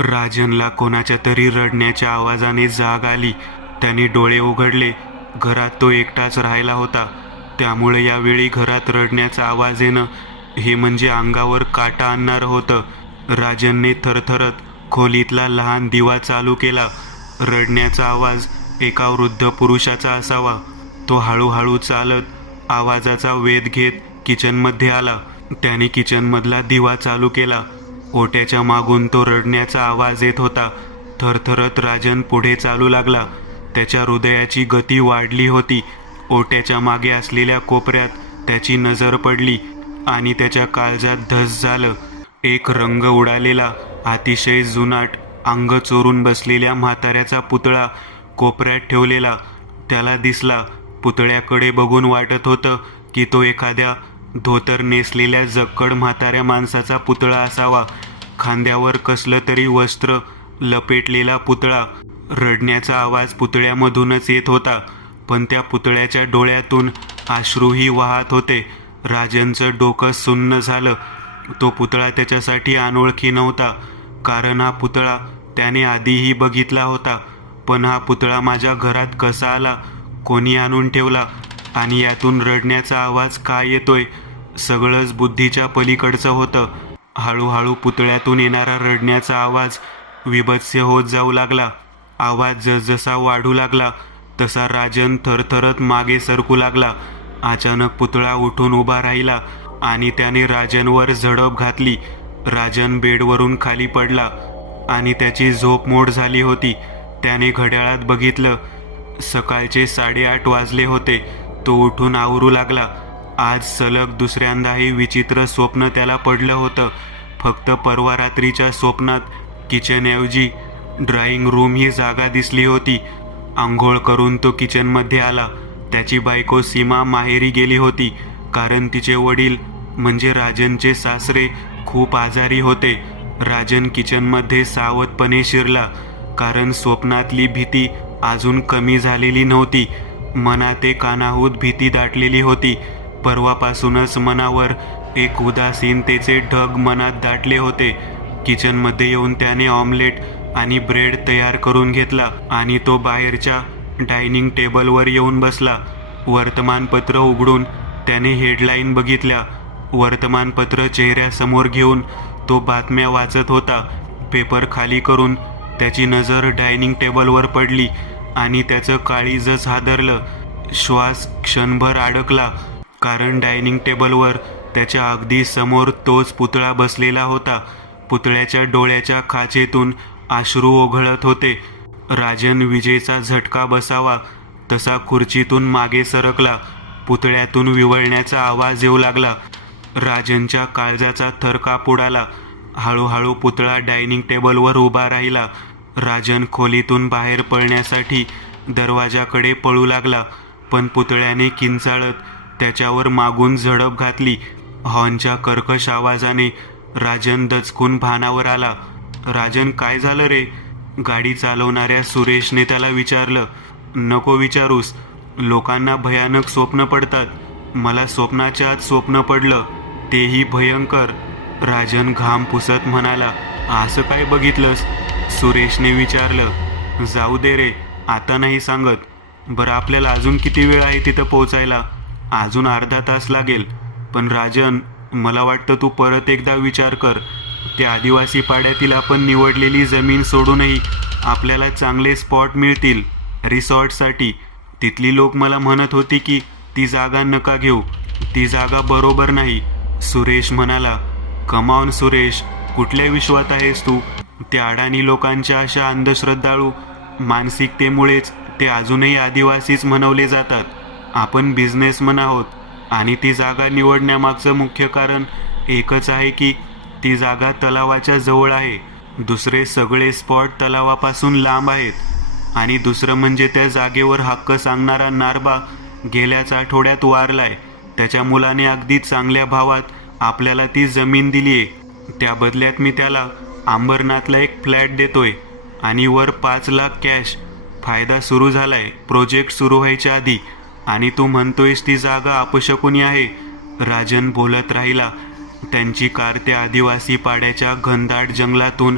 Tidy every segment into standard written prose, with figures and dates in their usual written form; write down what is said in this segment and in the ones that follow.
राजनला कोणाच्या तरी रडण्याच्या आवाजाने जाग आली. त्याने डोळे उघडले. घरात तो एकटाच राहिला होता. त्यामुळे यावेळी घरात रडण्याचा आवाज येणं हे म्हणजे अंगावर काटा आणणारं होतं. राजनने थरथरत खोलीतला लहान दिवा चालू केला. रडण्याचा आवाज एका वृद्ध पुरुषाचा असावा. तो हळूहळू चालत आवाजाचा वेध घेत किचनमध्ये आला. त्याने किचनमधला दिवा चालू केला. ओट्याच्या मागून तो रडण्याचा आवाज येत होता. थरथरत राजन पुढे चालू लागला. त्याच्या हृदयाची गती वाढली होती. ओट्याच्या मागे असलेल्या कोपऱ्यात त्याची नजर पडली आणि त्याच्या काळजात धस झालं. एक रंग उडालेला, अतिशय जुनाट, अंग चोरून बसलेल्या म्हाताऱ्याचा पुतळा कोपऱ्यात ठेवलेला त्याला दिसला. पुतळ्याकडे बघून वाटत होतं की तो एखाद्या धोतर नेसलेल्या जक्कड म्हाताऱ्या माणसाचा पुतळा असावा. खांद्यावर कसलं तरी वस्त्र लपेटलेला पुतळा. रडण्याचा आवाज पुतळ्यामधूनच येत होता, पण त्या पुतळ्याच्या डोळ्यातून अश्रूही वाहत होते. राजनचं डोकं सुन्न झालं. तो पुतळा त्याच्यासाठी अनोळखी नव्हता, कारण हा पुतळा त्याने आधीही बघितला होता. पण हा पुतळा माझ्या घरात कसा आला, कोणी आणून ठेवला आणि यातून रडण्याचा आवाज का येतोय? सगळंच बुद्धीच्या पलीकडचं होतं. हळूहळू पुतळ्यातून येणारा रडण्याचा आवाज विभत्स होत जाऊ लागला. आवाज जसजसा वाढू लागला तसा राजन थरथरत मागे सरकू लागला. अचानक पुतळा उठून उभा राहिला आणि त्याने राजनवर झडप घातली. राजन बेडवरून खाली पडला आणि त्याची झोप मोड झाली होती. त्याने घड्याळात बघितलं. सकाळचे 8:30 वाजले होते. तो उठून आवरू लागला. आज सलग दुसऱ्यांदा हे विचित्र स्वप्न त्याला पडलं होतं. फक्त परवा रात्रीच्या स्वप्नात किचनऐवजी ड्रॉइंग रूम ही जागा दिसली होती. आंघोळ करून तो किचनमध्ये आला. त्याची बायको सीमा माहेरी गेली होती, कारण तिचे वडील म्हणजे राजनचे सासरे खूप आजारी होते. राजन किचनमध्ये सावधपणे शिरला, कारण स्वप्नातली भीती अजून कमी झालेली नव्हती. मनात एक अनाहूत भीती दाटलेली होती. परवापासूनच मनावर एक उदासीनतेचे ढग मनात दाटले होते. किचनमध्ये येऊन त्याने ऑमलेट आणि ब्रेड तयार करून घेतला आणि तो बाहेरच्या डायनिंग टेबलवर येऊन बसला. वर्तमानपत्र उघडून त्याने हेडलाईन बघितल्या. वर्तमानपत्र चेहऱ्यासमोर घेऊन तो बातम्या वाचत होता. पेपर खाली करून त्याची नजर डायनिंग टेबलवर पडली आणि त्याचं काळीजच हादरलं. श्वास क्षणभर अडकला, कारण डायनिंग टेबलवर त्याच्या अगदी समोर तोच पुतळा बसलेला होता. पुतळ्याच्या डोळ्याच्या खाचेतून अश्रू ओघळत होते. राजन विजेचा झटका बसावा तसा खुर्चीतून मागे सरकला. पुतळ्यातून विव्हळण्याचा आवाज येऊ लागला. राजनच्या काळजाचा थरकाप उडाला. हळूहळू पुतळा डायनिंग टेबलवर उभा राहिला. राजन खोलीतून बाहेर पळण्यासाठी दरवाजाकडे पळू लागला, पण पुतळ्याने किंचाळत त्याच्यावर मागून झडप घातली. हॉर्नच्या कर्कश आवाजाने राजन दचकून भानावर आला. राजन, काय झालं रे? गाडी चालवणाऱ्या सुरेशने त्याला विचारलं. नको विचारूस, लोकांना भयानक स्वप्न पडतात. मला स्वप्नाच्या आत स्वप्न पडलं, तेही भयंकर. राजन घाम पुसत म्हणाला. असं काय बघितलंस? सुरेशने विचारलं. जाऊ दे रे, आता नाही सांगत. बरं, आपल्याला अजून किती वेळ आहे तिथं पोहोचायला? अजून अर्धा तास लागेल. पण राजन, मला वाटतं तू परत एकदा विचार कर. त्या आदिवासी पाड्यातील आपण निवडलेली जमीन सोडूनही आपल्याला चांगले स्पॉट मिळतील रिसॉर्टसाठी. तिथली लोक मला म्हणत होती की ती जागा नका घेऊ, ती जागा बरोबर नाही. सुरेश म्हणाला. कमावून सुरेश, कुठल्या विश्वात आहेस तू? त्या अडाणी लोकांच्या अशा अंधश्रद्धाळू मानसिकतेमुळेच ते अजूनही आदिवासीच म्हणवले जातात. आपण बिझनेसमन आहोत आणि ती जागा निवडण्यामागचं मुख्य कारण एकच आहे की ती जागा तलावाच्या जवळ आहे. दुसरे सगळे स्पॉट तलावापासून लांब आहेत. आणि दुसरं म्हणजे त्या जागेवर हक्क सांगणारा नारबा गेल्याच आठवड्यात वारलाय. त्याच्या मुलाने अगदी चांगल्या भावात आपल्याला ती जमीन दिलीये. त्या बदल्यात मी त्याला अंबरनाथला एक फ्लॅट देतोय आणि वर 5 लाख कॅश. फायदा सुरू झालाय प्रोजेक्ट सुरू व्हायच्या आधी, आणि तू म्हणतोयस ती जागा अपशकुनी आहे. राजन बोलत राहिला. त्यांची कार त्या आदिवासी पाड्याच्या घनदाट जंगलातून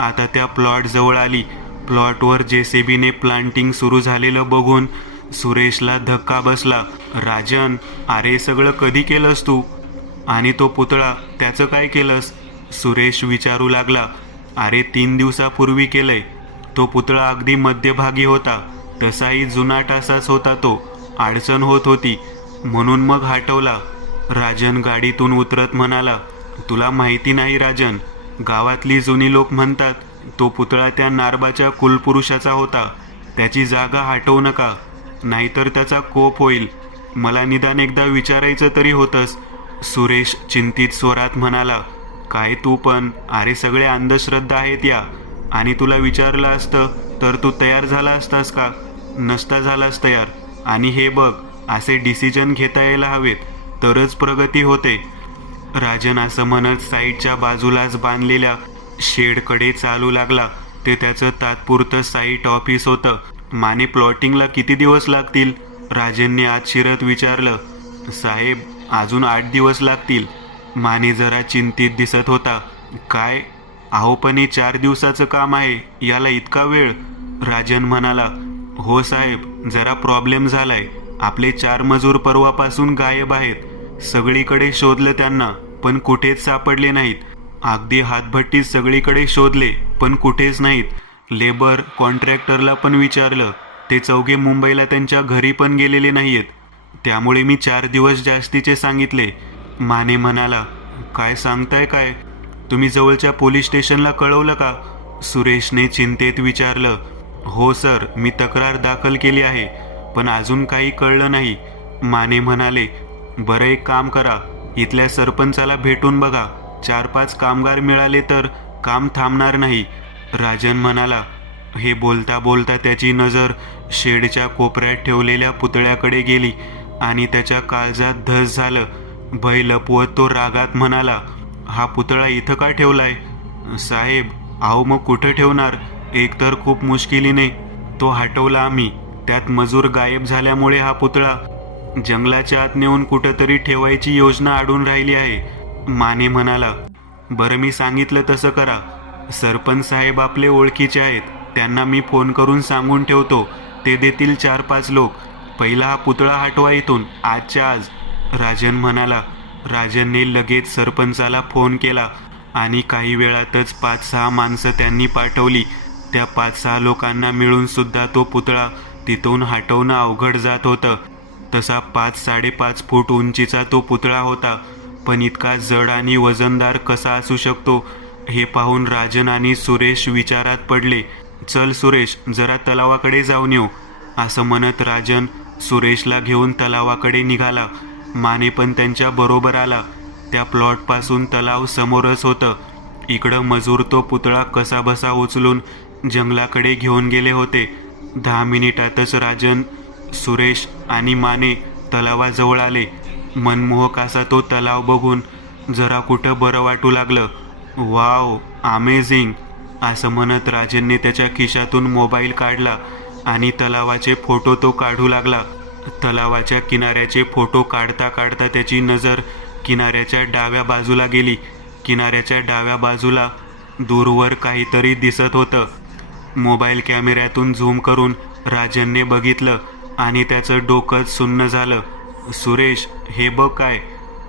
आता त्या प्लॉट जवळ आली. प्लॉटवर JCBने प्लांटिंग सुरू झालेलं बघून सुरेशला धक्का बसला. राजन, अरे सगळं कधी केलंस तू? आणि तो पुतळा, त्याचं काय केलंस? सुरेश विचारू लागला. अरे 3 दिवसापूर्वी केलंय. तो पुतळा अगदी मध्यभागी होता. तसाही जुनाट असाच होता तो. अडचण होत होती म्हणून मग हटवला. राजन गाडीतून उतरत म्हणाला, तुला माहिती नाही राजन, गावातली जुनी लोक म्हणतात तो पुतळा त्या नारबाच्या कुलपुरुषाचा होता. त्याची जागा हटवू नका, नाहीतर त्याचा कोप होईल. मला निदान एकदा विचारायचं तरी होतंस. सुरेश चिंतित स्वरात म्हणाला, काय तू पण? अरे सगळे अंधश्रद्धा आहेत या. आणि तुला विचारलं असतं तर तू तयार झाला असतास का? नसता झालास तयार. आणि हे बघ, असे डिसिजन घेता यायला हवेत, तरच प्रगती होते. राजन असं म्हणत साईडच्या बाजूलाच बांधलेल्या शेडकडे चालू लागला. ते त्याचं तात्पुरतं साईट ऑफिस होतं. माने, प्लॉटिंगला किती दिवस लागतील? राजनने आत शिरत विचारलं. साहेब, अजून 8 दिवस लागतील. माने जरा चिंतित दिसत होता. काय? अहो पण हे 4 दिवसाचं काम आहे, याला इतका वेळ? राजन म्हणाला. हो साहेब, जरा प्रॉब्लेम झालाय. आपले 4 मजूर परवापासून गायब आहेत. सगळीकडे शोधलं त्यांना, पण कुठेच सापडले नाहीत. अगदी हातभट्टीत सगळीकडे शोधले, पण कुठेच नाहीत. लेबर कॉन्ट्रॅक्टरला पण विचारलं, ते चौघे मुंबईला त्यांच्या घरी पण गेलेले नाहीत. त्यामुळे मी 4 दिवस जास्तीचे सांगितले. माने म्हणाला. काय सांगताय काय? तुम्ही जवळच्या पोलीस स्टेशनला कळवलं का? सुरेशने चिंतेत विचारलं. हो सर, मी तक्रार दाखल केली आहे, पण अजून काही कळलं नाही. माने म्हणाले. बरं, एक काम करा, इथल्या सरपंचाला भेटून बघा. 4-5 कामगार मिळाले तर काम थांबणार नाही. राजन म्हणाला. हे बोलता बोलता त्याची नजर शेडच्या कोपऱ्यात ठेवलेल्या पुतळ्याकडे गेली आणि त्याच्या काळजात धस झालं. भय लपवत तो रागात म्हणाला, हा पुतळा इथं का ठेवलाय? साहेब, अहो मग कुठं ठेवणार? एकतर खूप मुश्किलीने तो हटवला आम्ही. त्यात मजूर गायब झाल्यामुळे हा पुतळा जंगलाच्या आत नेऊन कुठंतरी ठेवायची योजना अडून राहिली आहे. माने म्हणाला. बरं, मी सांगितलं तसं करा. सरपंच साहेब आपले ओळखीचे आहेत, त्यांना मी फोन करून सांगून ठेवतो. ते देतील 4-5 लोक. पहिला हा पुतळा हटवा इथून, आजच्या आज. राजन म्हणाला. राजनने लगेच सरपंचाला फोन केला आणि काही वेळातच 5-6 माणसं त्यांनी पाठवली. त्या 5-6 लोकांना मिळून सुद्धा तो पुतळा तिथून हटवणं अवघड जात होतं. तसा 5-5.5 फूट उंचीचा तो पुतळा होता, पण इतका जड आणि वजनदार कसा असू शकतो हे पाहून राजन आणि सुरेश विचारात पडले. चल सुरेश, जरा तलावाकडे जाऊन येऊ, असं म्हणत राजन सुरेशला घेऊन तलावाकडे निघाला. माने पण त्यांच्या बरोबर आला. त्या प्लॉटपासून तलाव समोरच होतं. इकडं मजूर तो पुतळा कसाबसा उचलून जंगलाकडे घेऊन गेले होते. 10 मिनिटातच राजन, सुरेश आणि माने तलावाजवळ आले. मनमोहक असा तो तलाव बघून जरा कुठं बरं वाटू लागलं. वाव, अमेझिंग, असं म्हणत राजनने त्याच्या खिशातून मोबाईल काढला आणि तलावाचे फोटो तो काढू लागला. तलावाच्या किनाऱ्याचे फोटो काढता काढता त्याची नजर किनाऱ्याच्या डाव्या बाजूला गेली. किनाऱ्याच्या डाव्या बाजूला दूरवर काहीतरी दिसत होतं. मोबाईल कॅमेऱ्यातून झूम करून राजनने बघितलं आणि त्याचं डोकंच सुन्न झालं. सुरेश, हे बघ काय,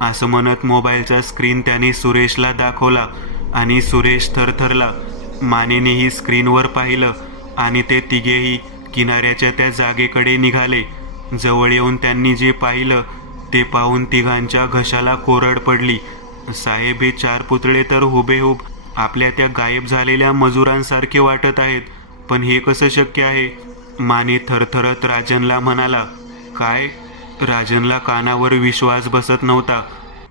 असं म्हणत मोबाईलचा स्क्रीन त्याने सुरेशला दाखवला आणि सुरेश थरथरला. मानेनेही स्क्रीनवर पाहिलं आणि ते तिघेही किनाऱ्याच्या त्या जागेकडे निघाले. जवळ येऊन त्यांनी जे पाहिलं ते पाहून तिघांच्या घशाला कोरड पडली. साहेब, हे 4 पुतळे तर हुबेहूब आपल्या त्या गायब झालेल्या मजुरांसारखे वाटत आहेत, पण हे कसं शक्य आहे? माने थरथरत राजनला म्हणाला. काय? राजनला कानावर विश्वास बसत नव्हता.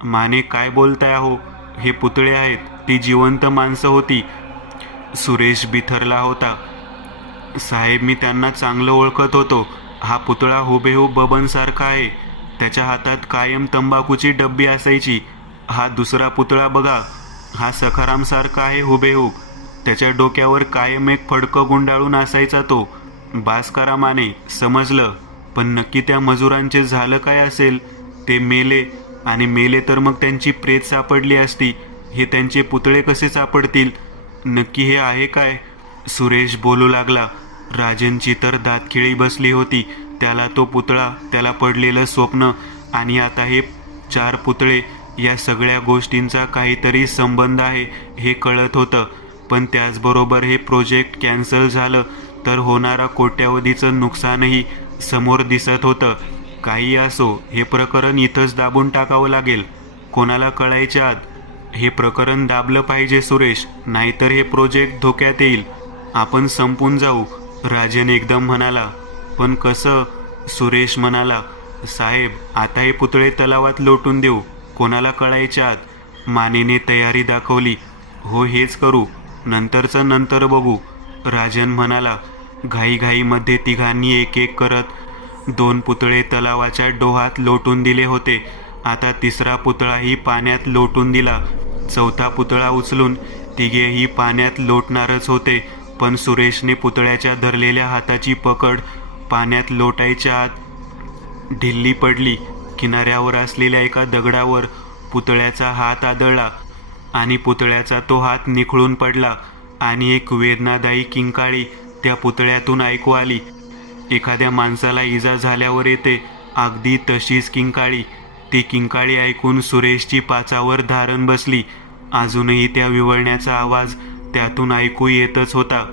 माने, काय बोलताय आहो? हे पुतळे आहेत, ती जिवंत माणसं होती. सुरेश बिथरला होता. साहेब, मी त्यांना चांगलं ओळखत होतो. हा पुतळा हुबेहूब बबनसारखा आहे. त्याच्या हातात कायम तंबाखूची डब्बी असायची. हा दुसरा पुतळा बघा, हा सखारामसारखा आहे हुबेहूब. त्याच्या डोक्यावर कायम एक फडकं गुंडाळून असायचा तो. बास करा माने, समजलं. पण नक्की त्या मजुरांचे झालं काय असेल? ते मेले, आणि मेले तर मग त्यांची प्रेत सापडली असती. हे त्यांचे पुतळे कसे सापडतील? नक्की हे आहे काय? सुरेश बोलू लागला. राजनची तर दातखिळी बसली होती. त्याला तो पुतळा, त्याला पडलेलं स्वप्न आणि आता हे 4 पुतळे, या सगळ्या गोष्टींचा काहीतरी संबंध आहे हे कळत होतं. पण त्याचबरोबर हे प्रोजेक्ट कॅन्सल झालं तर होणारा कोट्यावधीचं नुकसानही समोर दिसत होतं. काही असो, हे प्रकरण इथंच दाबून टाकावं लागेल. कोणाला कळायच्या आत हे प्रकरण दाबलं पाहिजे सुरेश, नाहीतर हे प्रोजेक्ट धोक्यात येईल. आपण संपून जाऊ, राजन एकदम म्हणाला. पण कसं? सुरेश म्हणाला. साहेब, आता हे पुतळे तलावात लोटून देऊ, कोणाला कळायच्या आत. मानेने तयारी दाखवली. हो, हेच करू, नंतरचं नंतर बघू, राजन म्हणाला. घाईघाईमध्ये तिघांनी एक एक करत 2 पुतळे तलावाच्या डोहात लोटून दिले होते. आता 3रा पुतळाही पाण्यात लोटून दिला. 4था पुतळा उचलून तिघेही पाण्यात लोटणारच होते. पण सुरेशने पुतळ्याच्या धरलेल्या हाताची पकड पाण्यात लोटायच्या आत ढिल्ली पडली. किनाऱ्यावर असलेल्या एका दगडावर पुतळ्याचा हात आदळला आणि पुतळ्याचा तो हात निखळून पडला आणि एक वेदनादायी किंकाळी त्या पुतळ्यातून ऐकू आली. एखाद्या माणसाला इजा झाल्यावर येते, अगदी तशीच किंकाळी. ती किंकाळी ऐकून सुरेशची पाचावर धारण बसली. अजूनही त्या विवळण्याचा आवाज त्यातून ऐकू येतच होता.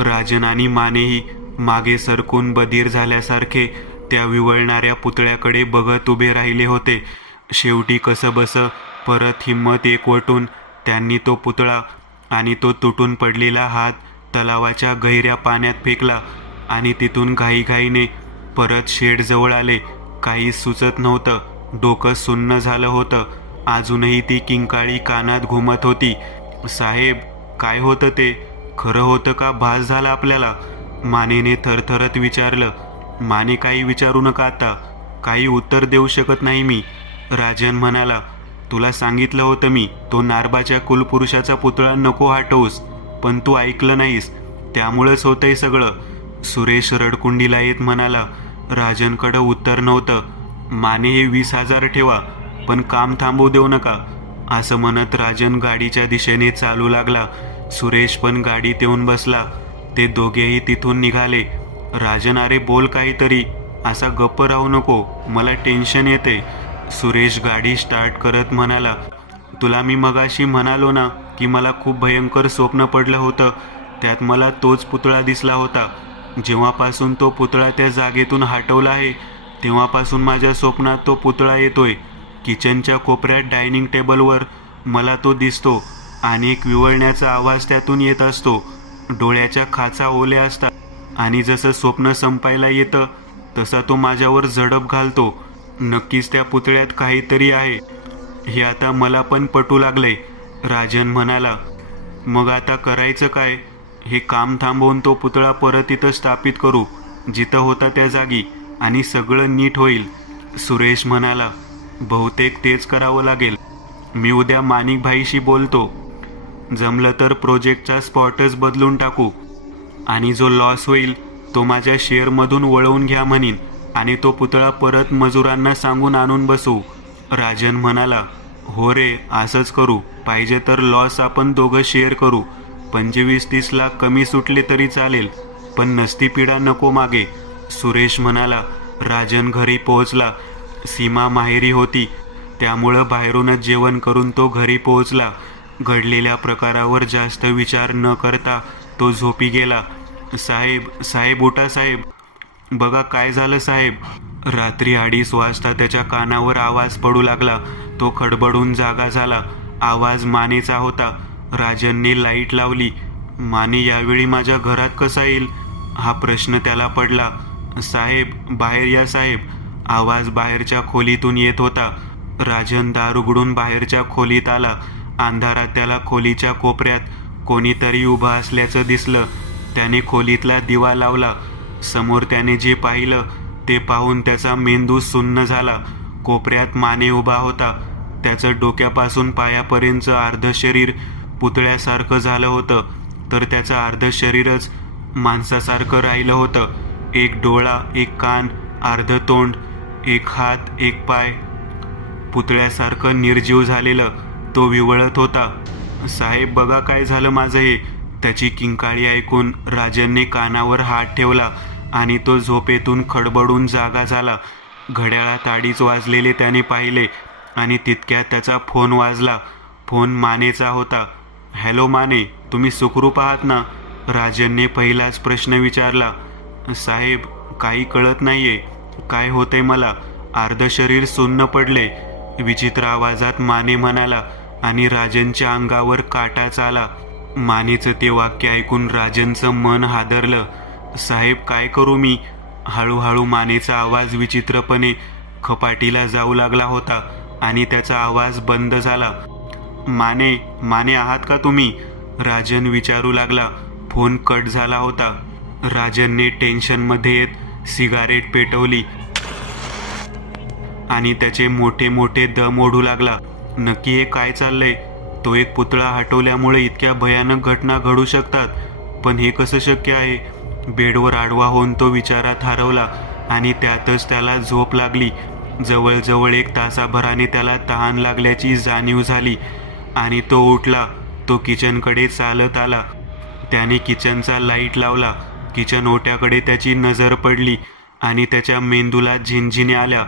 राजन आणि मानेही मागे सरकून बधीर झाल्यासारखे त्या विवळणाऱ्या पुतळ्याकडे बघत उभे राहिले होते. शेवटी कसंबस परत हिंमत एकवटून त्यांनी तो पुतळा आणि तो तुटून पडलेला हात तलावाच्या गहिऱ्या पाण्यात फेकला आणि तिथून घाईघाईने परत शेडजवळ आले. काहीच सुचत नव्हतं. डोकं सुन्न झालं होतं. अजूनही ती किंकाळी कानात घुमत होती. साहेब, काय होतं ते? खरं होतं का भास झाला आपल्याला? मानेने थरथरत विचारलं. माने, काही विचारू नका आता, काही उत्तर देऊ शकत नाही मी, राजन म्हणाला. तुला सांगितलं होतं मी, तो नारबाच्या कुलपुरुषाचा पुतळा नको हटवूस, पण तू ऐकलं नाहीस, त्यामुळंच होतंय सगळं, सुरेश रडकुंडीला येत म्हणाला. राजनकडं उत्तर नव्हतं. माने, हे 20,000 ठेवा, पण काम थांबवू देऊ नका, असं म्हणत राजन गाडीच्या दिशेने चालू लागला. सुरेश पण गाडीत येऊन बसला. ते दोघेही तिथून निघाले. राजन, अरे बोल काहीतरी, असा गप्प राहू नको, मला टेन्शन येते, सुरेश गाडी स्टार्ट करत म्हणाला. तुला मी मगाशी म्हणालो ना की मला खूप भयंकर स्वप्न पडलं होतं. त्यात मला तोच पुतळा दिसला होता. जेव्हापासून तो पुतळा त्या जागेतून हटवला आहे तेव्हापासून माझ्या स्वप्नात तो पुतळा येतोय. किचनच्या कोपऱ्यात डायनिंग टेबलवर मला तो दिसतो आणि एक विवळण्याचा आवाज त्यातून येत असतो. डोळ्याच्या खाचा ओल्या असतात आणि जसं स्वप्न संपायला येतं तसा तो माझ्यावर झडप घालतो. नक्कीच त्या पुतळ्यात काहीतरी आहे हे आता मला पण पटू लागलंय, राजन म्हणाला. मग आता करायचं काय? हे काम थांबवून तो पुतळा परत इथं स्थापित करू, जिथं होता त्या जागी, आणि सगळं नीट होईल, सुरेश म्हणाला. बहुतेक तेच करावं लागेल. मी उद्या माणिकभाईशी बोलतो. जमलं तर प्रोजेक्टचा स्पॉटच बदलून टाकू आणि जो लॉस होईल तो माझ्या शेअरमधून वळवून घ्या म्हणीन आणि तो पुतळा परत मजुरांना सांगून आणून बसू, राजन म्हणाला. हो रे, असंच करू. पाहिजे तर लॉस आपण दोघं शेअर करू. 25-30 लाख कमी सुटले तरी चालेल, पण नसती पिढा नको मागे, सुरेश म्हणाला. राजन घरी पोहोचला. सीमा माहेरी होती, त्यामुळं बाहेरूनच जेवण करून तो घरी पोहोचला. घडलेल्या प्रकारावर जास्त विचार न करता तो झोपी गेला. साहेब उठा साहेब, बघा काय झालं साहेब. रात्री 2:30 वाजता त्याच्या कानावर आवाज पडू लागला. तो खडबडून जागा झाला. आवाज मानेचा होता. राजनने लाईट लावली. माने यावेळी माझ्या घरात कसा येईल हा प्रश्न त्याला पडला. साहेब, बाहेर या साहेब, आवाज बाहेरच्या खोलीतून येत होता. राजन दार उघडून बाहेरच्या खोलीत आला. अंधारात त्याला खोलीच्या कोपऱ्यात कोणीतरी उभा असल्याचं दिसलं. त्याने खोलीतला दिवा लावला. समोर त्याने जे पाहिलं ते पाहून त्याचा मेंदू सुन्न झाला. कोपऱ्यात माने उभा होता. त्याचं डोक्यापासून पायापर्यंतचं अर्ध शरीर पुतळ्यासारखं झालं होतं, तर त्याचं अर्ध शरीरच माणसासारखं राहिलं होतं. एक डोळा, एक कान, अर्ध तोंड, एक हात, एक पाय. पुतळ्यासारखं निर्जीव झालेलं तो विवळत होता. साहेब बघा काय झालं माझं हे. त्याची किंकाळी ऐकून राजनने कानावर हात ठेवला आणि तो झोपेतून खडबडून जागा झाला. घड्याळात 2:30 वाजलेले त्याने पाहिले आणि तितक्यात त्याचा फोन वाजला. फोन मानेचा होता. हॅलो माने, तुम्ही सुखरूप आहात ना? राजनने पहिलाच प्रश्न विचारला. साहेब काही कळत नाहीये, काय होतंय मला, अर्ध शरीर सुन्न पडले, विचित्र आवाजात माने म्हणाला आणि राजनच्या अंगावर काटाच आला. मानेचं ते वाक्य ऐकून राजनचं मन हादरलं. साहेब काय करू मी? हळूहळू मानेचा आवाज विचित्रपणे खपाटीला जाऊ लागला होता आणि त्याचा आवाज बंद झाला. माने, माने आहात का तुम्ही? राजन विचारू लागला. फोन कट झाला होता. राजनने टेन्शनमध्ये येत सिगारेट पेटवली आणि त्याचे मोठे मोठे दम ओढू लागला. नक्की हे काय चाललंय? तो एक पुतळा हटवल्यामुळे इतक्या भयानक घटना घडू शकतात, पण हे कसं शक्य आहे? बेडवर आडवा होऊन तो विचारात हरवला आणि त्यातच त्याला झोप लागली. जवळजवळ 1 तासाभराने त्याला तहान लागल्याची जाणीव झाली आणि तो उठला. तो किचनकडे चालत आला. त्याने किचनचा लाईट लावला. किचन ओट्याकडे त्याची नजर पडली आणि त्याच्या मेंदूला झिंझिण्या आल्या.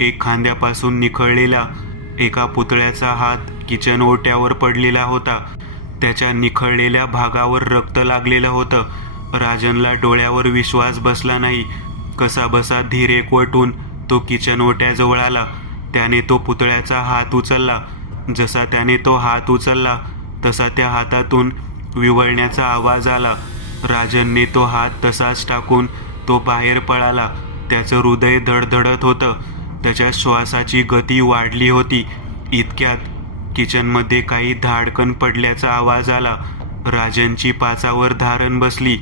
एक खांद्यापासून निखळलेला एका पुतळ्याचा हात किचन ओट्यावर पडलेला होता. त्याच्या निखळलेल्या भागावर रक्त लागलेलं होतं. राजनला डोळ्यावर विश्वास बसला नाही. कसाबसा धीर एकवटून तो किचन ओट्याजवळ आला. त्याने तो पुतळ्याचा हात उचलला. जसा त्याने तो हात उचलला तसा त्या हातातून विवळण्याचा आवाज आला. राजनने तो हात तसाच टाकून तो बाहेर पळाला. त्याचं हृदय धडधडत होतं. त्याच्या श्वासाची गती वाढली होती. इतक्यात किचनमध्ये काही धाडकन पडल्याचा आवाज आला. राजनची पाचावर धारण बसली.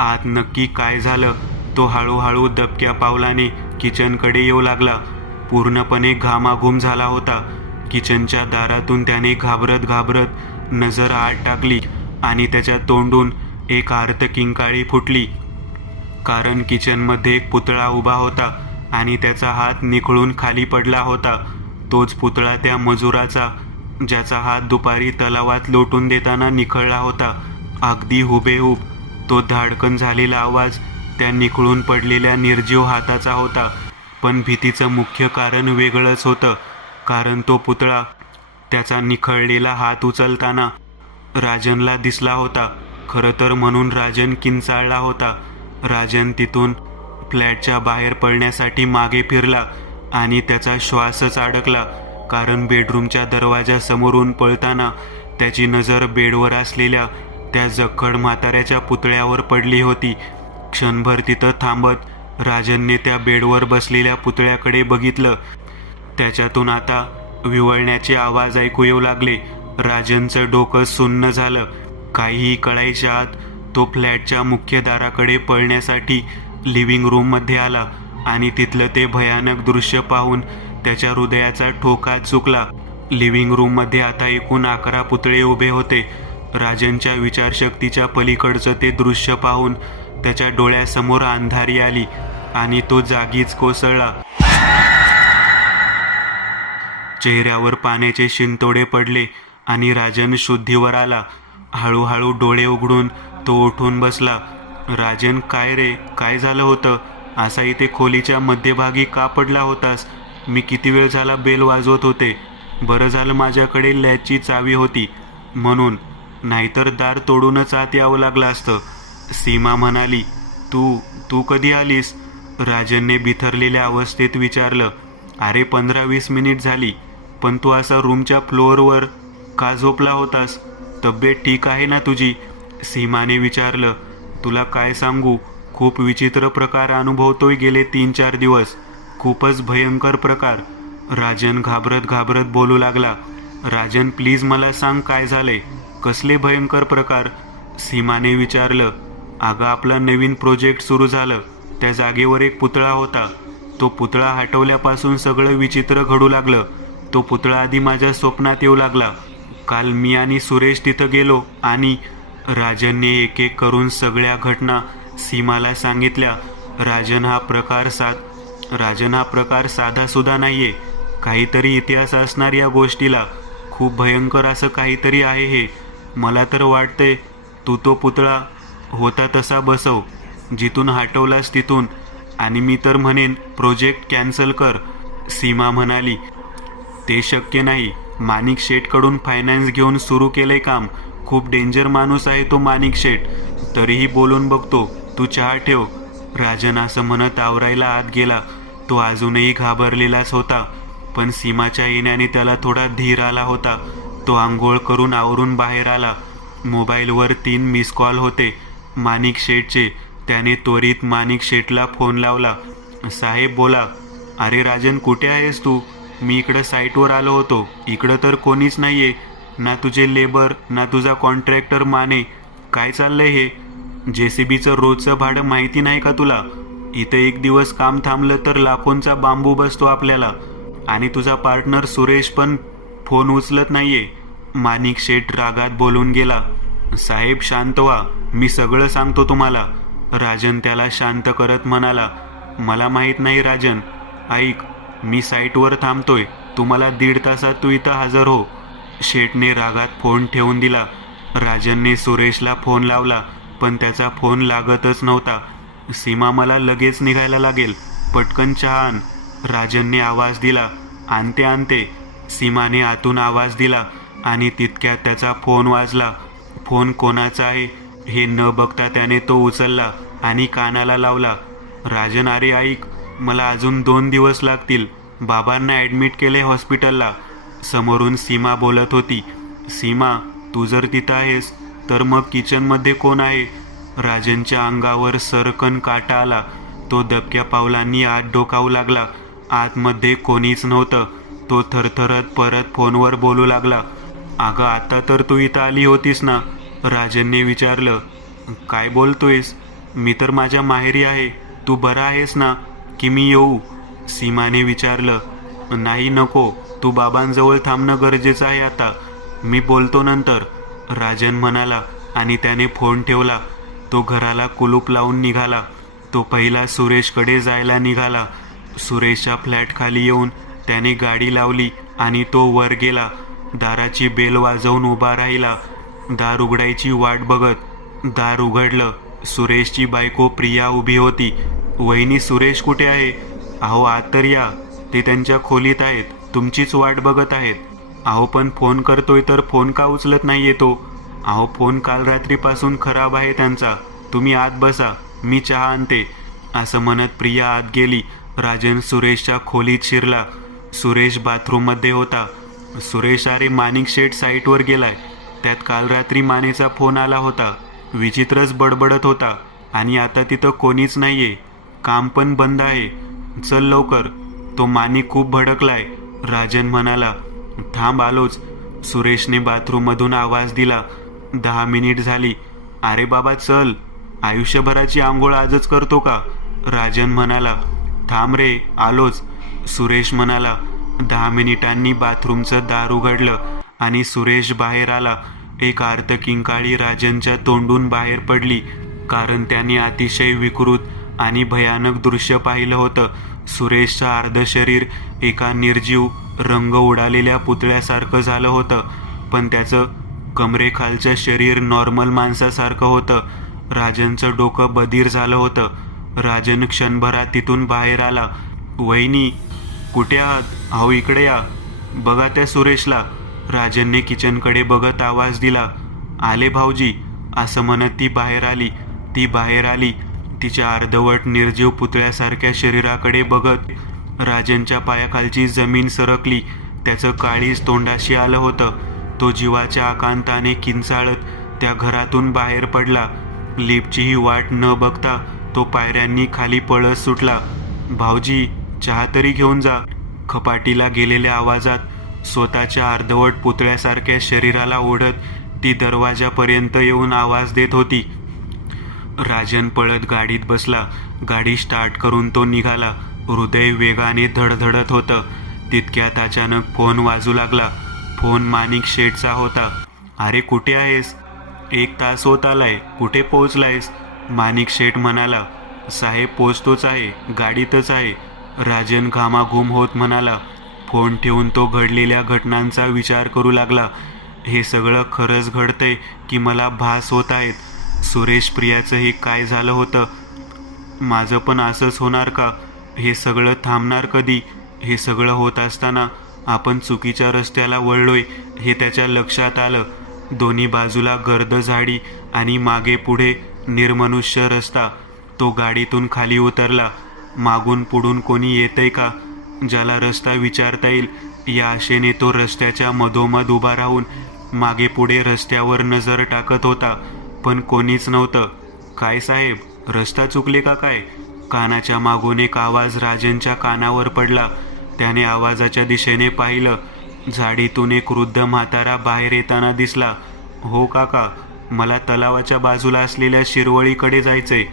आत नक्की काय झालं? तो हळूहळू दबक्या पावलाने किचनकडे येऊ लागला. पूर्णपणे घामाघूम झाला होता. किचनच्या दारातून त्याने घाबरत घाबरत नजर आत टाकली आणि त्याच्या तोंडून एक आर्त किंकाळी फुटली. कारण किचनमध्ये एक पुतळा उभा होता आणि त्याचा हात निखळून खाली पडला होता. तोच पुतळा त्या मजुराचा, ज्याचा हात दुपारी तलावात लोटून देताना निखळला होता. अगदी हुबेहूब तो धाडकन झालेला आवाज त्या निखळून पडलेल्या निर्जीव हाताचा होता. पण भीतीचं मुख्य कारण वेगळंच होतं. कारण तो पुतळा त्याचा निखळलेला हात उचलताना राजनला दिसला होता. खरं तर म्हणून राजन किंचाळला होता. राजन तिथून फ्लॅटच्या बाहेर पडण्यासाठी मागे फिरला आणि त्याचा श्वासच अडकला. कारण बेडरूमच्या दरवाजासमोरून पळताना त्याची नजर बेडवर असलेल्या त्या जखड म्हाताऱ्याच्या पुतळ्यावर पडली होती. क्षणभर तिथं थांबत राजनने त्या बेडवर बसलेल्या पुतळ्याकडे बघितलं. त्याच्यातून आता विवळण्याचे आवाज ऐकू येऊ लागले. राजनचं डोकं सुन्न झालं. काहीही कळायच्या आत तो फ्लॅटच्या मुख्य दाराकडे पळण्यासाठी लिव्हिंग रूममध्ये आला आणि तिथलं ते भयानक दृश्य पाहून त्याच्या हृदयाचा ठोका चुकला. लिव्हिंग रूममध्ये आता एकूण 11 पुतळे उभे होते. राजनच्या विचारशक्तीच्या पलीकडचं ते दृश्य पाहून त्याच्या डोळ्यासमोर अंधारी आली आणि तो जागीच कोसळला. चेहऱ्यावर पाण्याचे शिंतोडे पडले आणि राजन शुद्धीवर आला. हळूहळू डोळे उघडून तो उठून बसला. राजन काय रे, काय झालं होतं? असा इथे खोलीच्या मध्यभागी का पडला होतास? मी किती वेळ झाला बेल वाजवत होते. बरं झालं माझ्याकडे लॅचची चावी होती म्हणून, नाहीतर दार तोडूनच आत यावं लागलं असतं. सीमा म्हणाली. तू कधी आलीस? राजनने बिथरलेल्या अवस्थेत विचारलं. अरे 15-20 मिनिट झाली. पण तू असा रूमच्या फ्लोअरवर का झोपला होतास? तब्येत ठीक आहे ना तुझी? सीमाने विचारलं. तुला काय सांगू, खूप विचित्र प्रकार अनुभवतोय गेले 3-4 दिवस. खूपच भयंकर प्रकार. राजन घाबरत घाबरत बोलू लागला. राजन प्लीज मला सांग काय झाले, कसले भयंकर प्रकार? सीमाने विचारलं. अगं आपला नवीन प्रोजेक्ट सुरू झालं. त्या जागेवर एक पुतळा होता. तो पुतळा हटवल्यापासून सगळं विचित्र घडू लागलं. तो पुतळा आधी माझ्या स्वप्नात येऊ लागला. काल मी आणि सुरेश तिथं गेलो आणि राजनने एक एक करून सगळ्या घटना सीमाला सांगितल्या. राजन हा प्रकार साधासुद्धा नाहीये. काहीतरी इतिहास असणार या गोष्टीला. खूप भयंकर असं काहीतरी आहे हे. मला तर वाटतंय तू तो पुतळा होता तसा बसव, जिथून हटवलास तिथून, आणि मी तर म्हणेन प्रोजेक्ट कॅन्सल कर. सीमा म्हणाली, ते शक्य नाही. माणिक शेठकडून फायनान्स घेऊन सुरू केलंय काम. खूप डेंजर माणूस आहे तो माणिक शेठ. तरीही बोलून बघतो. तू चहा ठेव. राजन असं म्हणत आवरायला आत गेला. तो अजूनही घाबरलेलाच होता, पण सीमाच्या येण्याने त्याला थोडा धीर आला होता. तो आंघोळ करून आवरून बाहेर आला. मोबाईलवर 3 मिस कॉल होते माणिक शेठचे. त्याने त्वरित माणिक शेठला फोन लावला. साहेब बोला. अरे राजन, कुठे आहेस तू? मी इकडं साईटवर आलो होतो. इकडं तर कोणीच नाही आहे, ना तुझे लेबर ना तुझा कॉन्ट्रॅक्टर माने. काय चाललंय हे? JCBचं रोजचं भाडं माहिती नाही का तुला? इथं एक दिवस काम थांबलं तर लाखोंचा बांबू बसतो आपल्याला. आणि तुझा पार्टनर सुरेश पण फोन उचलत नाहीये. माणिक शेठ रागात बोलून गेला. साहेब शांत व्हा, मी सगळं सांगतो तुम्हाला. राजन त्याला शांत करत म्हणाला, मला माहीत नाही राजन. ऐक, मी साईटवर थांबतोय. तुम्हाला 1.5 तासात तू इथं हजर हो. शेठने रागात फोन ठेवून दिला. राजनने सुरेशला फोन लावला, पण त्याचा फोन लागतच नव्हता. सीमा, मला लगेच निघायला लागेल. पटकन चहा आण. राजनने आवाज दिला. आणते आणते. सीमाने आतून आवाज दिला आणि तितक्यात त्याचा फोन वाजला. फोन कोणाचा आहे हे न बघता त्याने तो उचलला आणि कानाला लावला. राजन, अरे ऐक, मला अजून 2 दिवस लागतील. बाबांना ॲडमिट केले हॉस्पिटलला. समोरून सीमा बोलत होती. सीमा, तू जर तिथं आहेस तर मग किचनमध्ये कोण आहे? राजनच्या अंगावर सरकन काटा आला. तो दबक्या पावलांनी आत डोकावू लागला. आतमध्ये कोणीच नव्हतं. तो थरथरत परत फोनवर बोलू लागला. अगं, आता तर तू इथं आली होतीस ना? राजनने विचारलं. काय बोलतोयस? मी तर माझ्या माहेरी आहे. तू बरा आहेस ना? की मी येऊ? सीमाने विचारलं. नाही, नको. तू बाबांजवळ थांबणं गरजेचं आहे आता. मी बोलतो नंतर, राजन म्हणाला आणि त्याने फोन ठेवला. तो घराला कुलूप लावून निघाला. तो पहिला सुरेशकडे जायला निघाला. सुरेशच्या फ्लॅटखाली येऊन त्याने गाडी लावली आणि तो वर गेला. दाराची बेल वाजवून उभा राहिला, दार उघडायची वाट बघत. दार उघडलं. सुरेशची बायको प्रिया उभी होती. वहिनी, सुरेश कुठे आहे? अहो, आत तर या. ते त्यांच्या खोलीत आहेत, तुमचीच वाट बघत आहेत. अहो, पण फोन करतोय तर फोन का उचलत नाही येतो? अहो, फोन काल रात्रीपासून खराब आहे त्यांचा. तुम्ही आत बसा, मी चहा आणते. असं म्हणत प्रिया आत गेली. राजन सुरेशच्या खोलीत शिरला. सुरेश बाथरूममध्ये होता. सुरेश, अरे माणिक शेठ साईटवर गेलाय. त्यात काल रात्री मानेचा फोन आला होता. विचित्रच बडबडत होता आणि आता तिथं कोणीच नाहीये. काम पण बंद आहे. चल लवकर. तो माणिक खूप भडकलाय. राजन म्हणाला. थांब, आलोच. सुरेशने बाथरूममधून आवाज दिला. 10 मिनिट झाली. अरे बाबा चल, आयुष्यभराची आंघोळ आजच करतो का? राजन म्हणाला. थांब रे, आलोच. सुरेश म्हणाला. 10 मिनिटांनी बाथरूमचं दार उघडलं आणि सुरेश बाहेर आला. एक आर्तकिंकाळी राजनच्या तोंडून बाहेर पडली, कारण त्याने अतिशय विकृत आणि भयानक दृश्य पाहिलं होतं. सुरेशचं अर्ध शरीर एका निर्जीव रंग उडालेल्या पुतळ्यासारखं झालं होतं, पण त्याचं कमरेखालचं शरीर नॉर्मल माणसासारखं होतं. राजनचं डोकं बधीर झालं होतं. राजन क्षणभरात तिथून बाहेर आला. वहिनी, कुठे आहात? अहो, इकडे या. बघा त्या सुरेशला. राजनने किचनकडे बघत आवाज दिला. आले भाऊजी. असं म्हणत ती बाहेर आली. तिच्या अर्धवट निर्जीव पुतळ्यासारख्या शरीराकडे बघत राजनच्या पायाखालची जमीन सरकली. त्याचं काळीज तोंडाशी आलं होतं. तो जीवाच्या आकांताने किंचाळत त्या घरातून बाहेर पडला. लिफ्टचीही वाट न बघता तो पायऱ्यांनी खाली पळत सुटला. भाऊजी, चहा तरी घेऊन जा. खपाटीला गेलेल्या आवाजात स्वतःच्या अर्धवट पुतळ्यासारख्या शरीराला ओढत ती दरवाजापर्यंत येऊन आवाज देत होती. राजन पळत गाडीत बसला. गाडी स्टार्ट करून तो निघाला. हृदय वेगाने धडधडत होतं. तितक्यात अचानक फोन वाजू लागला. फोन माणिक शेठचा होता. अरे कुठे आहेस? 1 तास होत आलाय. कुठे पोहोचलायस? माणिक शेठ म्हणाला. साहेब, पोचतोच आहे, गाडीतच आहे. राजन घामाघूम होत म्हणाला. फोन ठेवून तो घडलेल्या घटनांचा विचार करू लागला. हे सगळं खरंच घडतंय की मला भास होत आहेत? सुरेश प्रियाचं हे काय झालं होतं? माझं पण असंच होणार का? हे सगळं थांबणार कधी? हे सगळं होत असताना आपण चुकीच्या रस्त्याला वळलोय हे त्याच्या लक्षात आलं. दोन्ही बाजूला गर्द झाडी आणि मागे पुढे निर्मनुष्य रस्ता. तो गाडीतून खाली उतरला. मागून पुढून कोणी येतंय का, ज्याला रस्ता विचारता येईल या आशेने तो रस्त्याच्या मधोमध उभा राहून मागे पुढे रस्त्यावर नजर टाकत होता. पण कोणीच नव्हतं. काय साहेब, रस्ता चुकले का काय? कानाच्या मागून एक आवाज राजनच्या कानावर पडला. त्याने आवाजाच्या दिशेने पाहिलं. झाडीतून एक वृद्ध म्हातारा बाहेर येताना दिसला. हो काका, मला तलावाच्या बाजूला असलेल्या शिरवळीकडे जायचंय.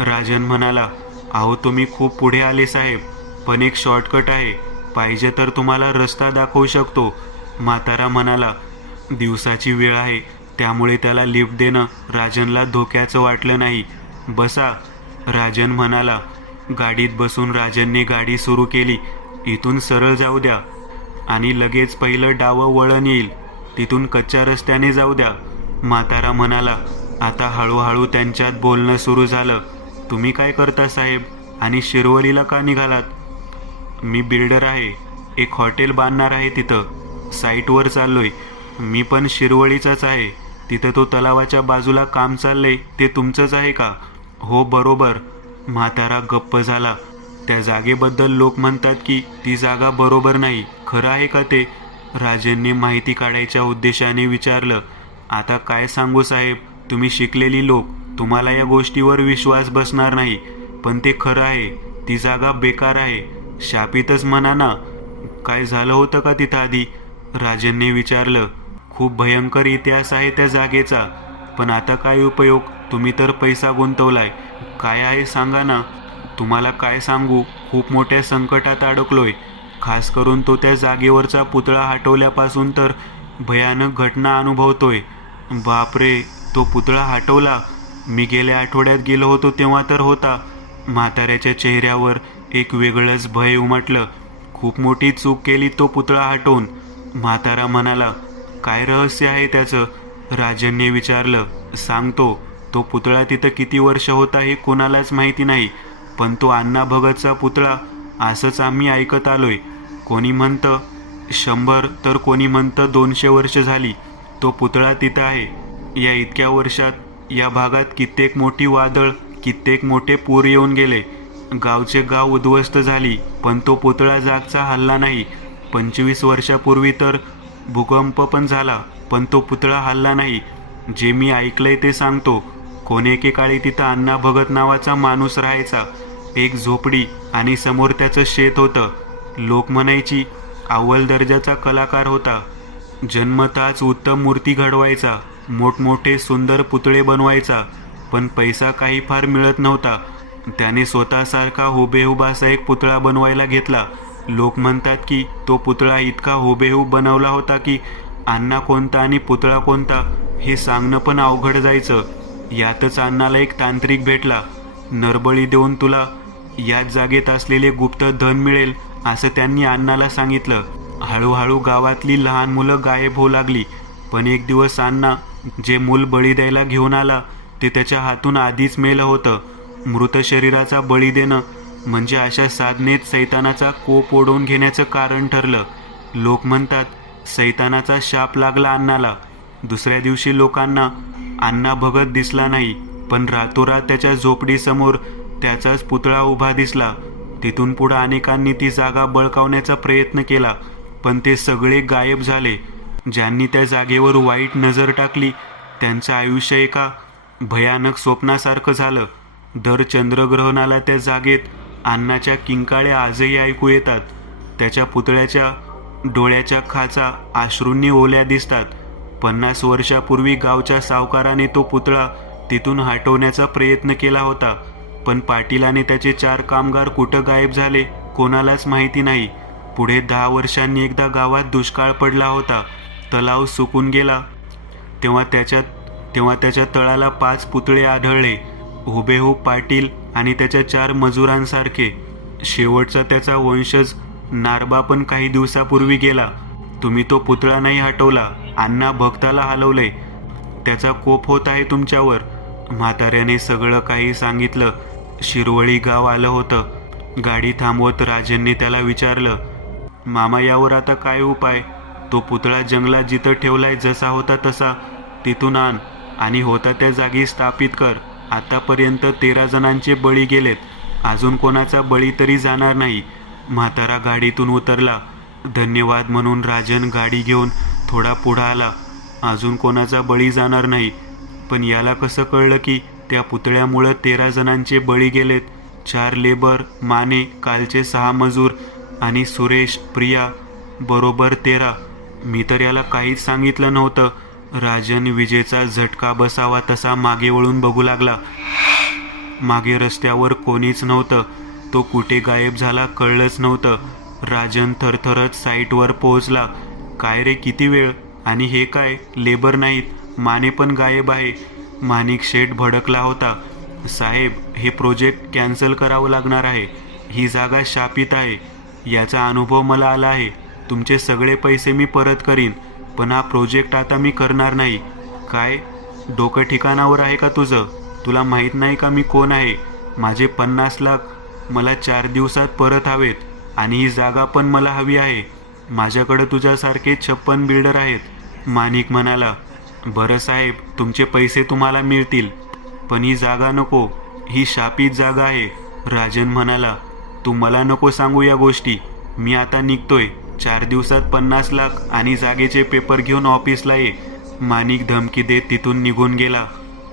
राजन म्हणाला. अहो तुम्ही खूप पुढे आले साहेब, पण एक शॉर्टकट आहे. पाहिजे तर तुम्हाला रस्ता दाखवू शकतो. म्हातारा म्हणाला. दिवसाची वेळ आहे त्यामुळे त्याला लिफ्ट देणं राजनला धोक्याचं वाटलं नाही. बसा, राजन म्हणाला. गाडीत बसून राजनने गाडी सुरू केली. इथून सरळ जाऊ द्या आणि लगेच पहिलं डावं वळण येईल, तिथून कच्च्या रस्त्याने जाऊ द्या, म्हातारा म्हणाला. आता हळूहळू त्यांच्यात बोलणं सुरू झालं. तुम्ही काय करता साहेब, आणि शिरवलीला का निघालात? मी बिल्डर आहे, एक हॉटेल बांधणार आहे तिथं. साईटवर चाललोय. मी पण शिरवळीचाच आहे. तिथं तो तलावाच्या बाजूला काम चाललंय ते तुमचंच आहे का? हो बरोबर. म्हातारा गप्प झाला. त्या जागेबद्दल लोक म्हणतात की ती जागा बरोबर नाही, खरं आहे का ते? राजनने माहिती काढायच्या उद्देशाने विचारलं. आता काय सांगू साहेब, तुम्ही शिकलेली लोक, तुम्हाला या गोष्टीवर विश्वास बसणार नाही, पण ते खरं आहे. ती जागा बेकार आहे, शापितच म्हणा ना. काय झालं होतं का तिथं आधी? राजनने विचारलं. खूप भयंकर इतिहास आहे त्या जागेचा, पण आता काय उपयोग? तुम्ही तर पैसा गुंतवलाय. काय आहे सांगा ना. तुम्हाला काय सांगू, खूप मोठ्या संकटात अडकलोय. खास करून तो त्या जागेवरचा पुतळा हटवल्यापासून तर भयानक घटना अनुभवतोय. बापरे, तो पुतळा हटवला? मी गेल्या आठवड्यात गेलो होतो तेव्हा तर होता. म्हाताऱ्याच्या चेहऱ्यावर एक वेगळंच भय उमटलं. खूप मोठी चूक केली तो पुतळा हटवून, म्हातारा म्हणाला. काय रहस्य आहे त्याचं? राजनने विचारलं. सांगतो. तो पुतळा तिथं किती वर्ष होता हे कोणालाच माहिती नाही, पण तो अण्णा भगतचा पुतळा असंच आम्ही ऐकत आलोय. कोणी म्हणतं 100 तर कोणी म्हणतं 200 वर्ष झाली तो पुतळा तिथं आहे. या इतक्या वर्षात या भागात कित्येक मोठी वादळ, कित्येक मोठे पूर येऊन गेले. गावचे गाव उद्ध्वस्त झाली, पण तो पुतळा जागचा हलला नाही. 25 वर्षापूर्वी तर भूकंप पण झाला, पण तो पुतळा हलला नाही. जे मी ऐकलंय ते सांगतो. कोणेकेकाळी तिथं अण्णा भगत नावाचा माणूस राहायचा. एक झोपडी आणि समोर त्याचं शेत होतं. लोक म्हणायची अव्वल दर्जाचा कलाकार होता. जन्मताच उत्तम मूर्ती घडवायचा, मोठमोठे सुंदर पुतळे बनवायचा, पण पैसा काही फार मिळत नव्हता. त्याने स्वतःसारखा हुबेहूब असा एक पुतळा बनवायला घेतला. लोक म्हणतात की तो पुतळा इतका हुबेहूब बनवला होता की अण्णा कोणता आणि पुतळा कोणता हे सांगणं पण अवघड जायचं. यातच अण्णाला एक तांत्रिक भेटला. नरबळी देऊन तुला याच जागेत असलेले गुप्त धन मिळेल असं त्यांनी अण्णाला सांगितलं. हळूहळू गावातली लहान मुलं गायब होऊ लागली. पण एक दिवस अण्णा जे मूल बळी द्यायला घेऊन आला ते त्याच्या हातून आधीच मेलं होतं. मृत शरीराचा बळी देणं म्हणजे अशा साधनेत सैतानाचा कोप ओढवून घेण्याचं कारण ठरलं. लोक म्हणतात सैतानाचा शाप लागला अण्णाला. दुसऱ्या दिवशी लोकांना अण्णा भगत दिसला नाही, पण रातोरात त्याच्या झोपडीसमोर त्याचाच पुतळा उभा दिसला. तिथून पुढं अनेकांनी ती जागा बळकावण्याचा प्रयत्न केला, पण ते सगळे गायब झाले. ज्यांनी त्या जागेवर वाईट नजर टाकली त्यांचं आयुष्य एका भयानक स्वप्नासारखं झालं. दर चंद्रग्रहणाला त्या जागेत अण्णाच्या किंकाळ्या आजही ऐकू येतात. त्याच्या पुतळ्याच्या डोळ्याच्या खाचा अश्रूंनी ओल्या दिसतात. 50 वर्षापूर्वी गावच्या सावकाराने तो पुतळा तिथून हटवण्याचा प्रयत्न केला होता, पण पाटील आणि त्याचे 4 कामगार कुठं गायब झाले कोणालाच माहिती नाही. पुढे 10 वर्षांनी एकदा गावात दुष्काळ पडला होता. तलाव सुकून गेला. तेव्हा त्याच्या तळाला 5 पुतळे आढळले, हुबेहूब पाटील आणि त्याच्या 4 मजुरांसारखे. शेवटचा त्याचा वंशज नारबा पण काही दिवसापूर्वी गेला. तुम्ही तो पुतळा नाही हटवला, अण्णा भक्ताला हलवलंय. त्याचा कोप होत आहे तुमच्यावर. म्हाताऱ्याने सगळं काही सांगितलं. शिरवळी गाव आलं होतं. गाडी थांबवत राजनने त्याला विचारलं, मामा यावर आता काय उपाय? तो पुतळा जंगलात जिथं ठेवलाय जसा होता तसा तिथून आण आणि होता त्या जागी स्थापित कर. आतापर्यंत 13 जणांचे बळी गेलेत, अजून कोणाचा बळी तरी जाणार नाही. म्हातारा गाडीतून उतरला. धन्यवाद म्हणून राजन गाडी घेऊन थोडा पुढं आला. अजून कोणाचा बळी जाणार नाही. पण याला कसं कळलं की त्या पुतळ्यामुळं 13 जणांचे बळी गेलेत? 4 लेबर, माने, कालचे 6 मजूर आणि सुरेश, प्रिया बरोबर 13. मी तर याला काहीच सांगितलं नव्हतं. राजन विजेचा झटका बसावा तसा मागे वळून बघू लागला. मागे रस्त्यावर कोणीच नव्हतं. तो कुठे गायब झाला कळलंच नव्हतं. राजन थरथरत साईटवर पोहोचला. काय रे, किती वेळ? आणि हे काय, लेबर नाहीत, माने पण गायब आहे. माणिक शेठ भडकला होता. साहेब, हे प्रोजेक्ट कॅन्सल करावं लागणार आहे. ही जागा शापित आहे. याचा अनुभव मला आला आहे. तुमचे सगळे पैसे मी परत करीन, पण हा प्रोजेक्ट आता मी करणार नाही. काय, डोकं ठिकाणावर आहे का तुझं? तुला माहीत नाही का मी कोण आहे? माझे 50 लाख मला 4 दिवसात परत हवेत आणि ही जागा पण मला हवी आहे. माझ्याकडे तुझ्यासारखे 56 बिल्डर आहेत. माणिक म्हणाला, बरं साहेब, तुमचे पैसे तुम्हाला मिळतील, पण ही जागा नको. ही शापित जागा आहे. राजन म्हणाला, तू मला नको सांगू या गोष्टी. मी आता निघतोय. 4 दिवसात 50 लाख आणि जागेचे पेपर घेऊन ऑफिसला ये. माणिक धमकी देत तिथून निघून गेला.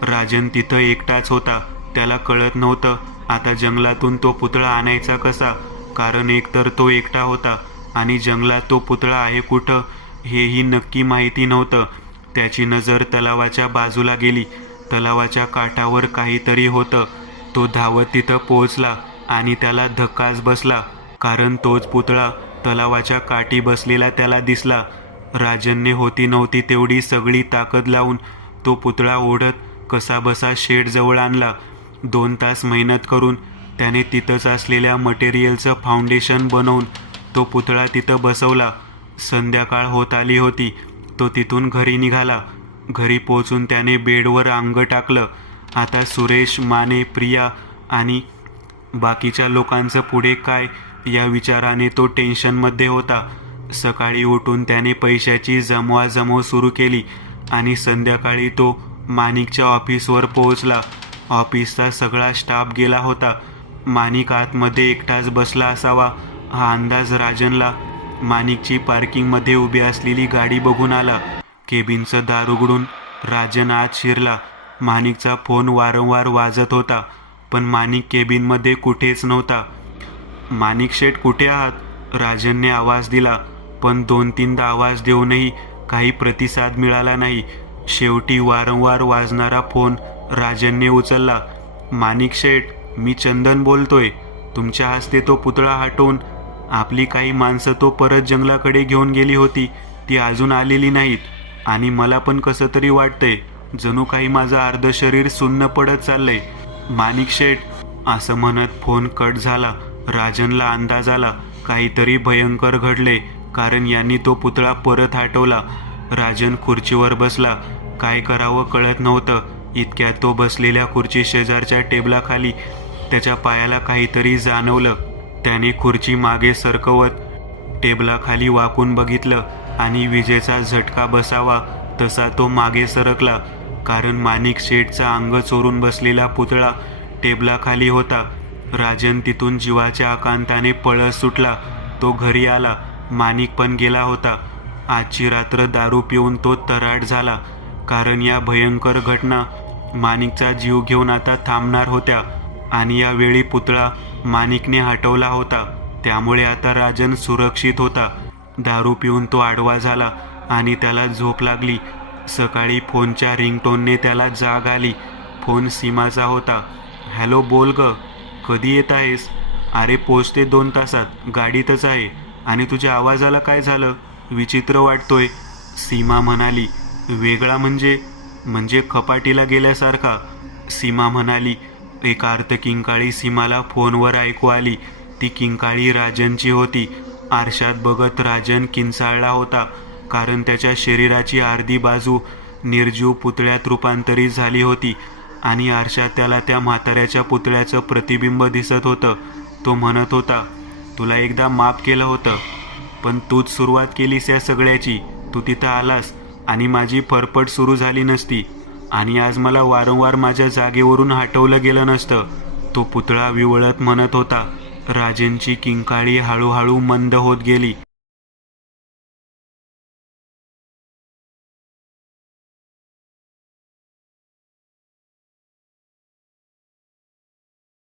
राजन तिथं एकटाच होता. त्याला कळत नव्हतं आता जंगलातून तो पुतळा आणायचा कसा. कारण एकतर तो एकटा होता आणि जंगलात तो पुतळा आहे कुठं हेही नक्की माहिती नव्हतं. त्याची नजर तलावाच्या बाजूला गेली. तलावाच्या काठावर काहीतरी होतं. तो धावत तिथं पोहोचला आणि त्याला धक्काच बसला, कारण तोच पुतळा तलावाच्या काठी बसलेला त्याला दिसला. राजनने होती नव्हती तेवढी सगळी ताकद लावून तो पुतळा ओढत कसाबसा शेडजवळ आणला. 2 तास मेहनत करून त्याने तिथंच असलेल्या मटेरियलचं फाउंडेशन बनवून तो पुतळा तिथं बसवला. संध्याकाळ होत आली होती. तो तिथून घरी निघाला. घरी पोचून त्याने बेडवर अंग टाकलं. आता सुरेश, माने, प्रिया आणि बाकीच्या लोकांचं पुढे काय या विचाराने तो टेन्शनमध्ये होता. सकाळी उठून त्याने पैशाची जमवाजमव सुरू केली आणि संध्याकाळी तो माणिकच्या ऑफिसवर पोहोचला. ऑफिसचा सगळा स्टाफ गेला होता. माणिक आतमध्ये एकटाच बसला असावा हा अंदाज राजनला माणिकची पार्किंगमध्ये उभी असलेली गाडी बघून आला. केबिनचं दार उघडून राजन आत शिरला. माणिकचा फोन वारंवार वाजत होता, पण माणिक केबिनमध्ये कुठेच नव्हता. माणिक शेठ कुठे आहात? राजनने आवाज दिला, पण 2-3दा आवाज देऊनही काही प्रतिसाद मिळाला नाही. शेवटी वारंवार वाजणारा फोन राजनने उचलला. माणिक शेठ, मी चंदन बोलतोय. तुमच्या हस्ते तो पुतळा हटवून आपली काही माणसं तो परत जंगलाकडे घेऊन गेली होती. ती अजून आलेली नाहीत आणि मला पण कसं तरी वाटतंय जणू काही माझं अर्ध शरीर सुन्न पडत चाललंय. माणिक शेठ, असं म्हणत फोन कट झाला. राजनला अंदाज आला काहीतरी भयंकर घडले, कारण यांनी तो पुतळा परत हटवला. राजन खुर्चीवर बसला. काय करावं कळत नव्हतं. इतक्यात तो बसलेल्या खुर्ची शेजारच्या टेबलाखाली त्याच्या पायाला काहीतरी जाणवलं. त्याने खुर्ची मागे सरकवत टेबलाखाली वाकून बघितलं आणि विजेचा झटका बसावा तसा तो मागे सरकला, कारण माणिक शेठचा अंग चोरून बसलेला पुतळा टेबलाखाली होता. राजन तिथून जीवाच्या आकांताने पळत सुटला. तो घरी आला. माणिक पण गेला होता. आजची रात्र दारू पिऊन तो तराट झाला, कारण या भयंकर घटना माणिकचा जीव घेऊन आता थांबणार होत्या आणि यावेळी पुतळा माणिकने हटवला होता. त्यामुळे आता राजन सुरक्षित होता. दारू पिऊन तो आडवा झाला आणि त्याला झोप लागली. सकाळी फोनच्या रिंगटोनने त्याला जाग आली. फोन सीमाचा होता. हॅलो, बोल ग, कधी येत आहेस? अरे पोचते 2 तासात, गाडीतच आहे. आणि तुझ्या आवाजाला काय झालं? विचित्र वाटतोय, सीमा म्हणाली. वेगळा म्हणजे खपाटीला गेल्यासारखा, सीमा म्हणाली. एक अर्थ किंकाळी सीमाला फोनवर ऐकू आली. ती किंकाळी राजनची होती. आरशात बघत राजन किंचाळला होता, कारण त्याच्या शरीराची अर्धी बाजू निर्जीव पुतळ्यात रूपांतरित झाली होती आणि आरशात त्याला त्या म्हाताऱ्याच्या पुतळ्याचं प्रतिबिंब दिसत होतं. तो म्हणत होता, तुला एकदा माफ केलं होतं, पण तूच सुरुवात केलीस या सगळ्याची. तू तिथं आलास आणि माझी फरफट सुरू झाली नसती आणि आज मला वारंवार माझ्या जागेवरून हटवलं गेलं नसतं. तो पुतळा विवळत म्हणत होता. राजनची किंकाळी हळूहळू मंद होत गेली.